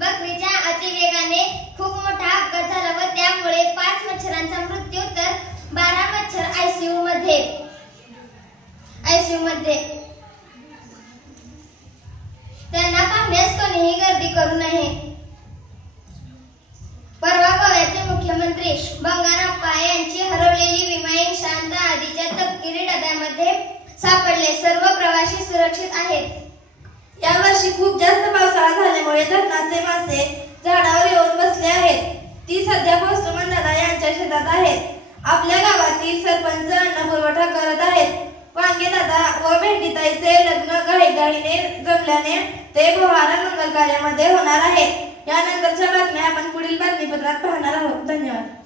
बकरीच्या अतिवेगाने खूप मोठा अपघात झाला व त्यामुळे पाच मच्छरांचा मृत्यू तर बारा मच्छर आयसीयू मध्ये. आयसीयू मध्ये. त्यांना पाहण्यास कोणीही गर्दी करू नये. परवा गोव्याचे मुख्यमंत्री बंगाराप्पा यांची हरवलेली विमान शांत आधीच्या तपकिरी डब्यामध्ये सापडले. सर्व प्रवासी सुरक्षित आहेत. यावर्षी खूप जास्त सध्या पोस्टमन दादा यांच्या शेतात आहेत. आपल्या गावातील सरपंच अन्न पुरवठा करत आहेत. वांगे दादा व भेंडीताईचे लग्न घाईघाईने जमल्याने ते गोहारा मंगल कार्यामध्ये होणार आहे. यानंतरच्या बातम्या आपण पुढील बातमीपत्रात पाहणार आहोत. धन्यवाद.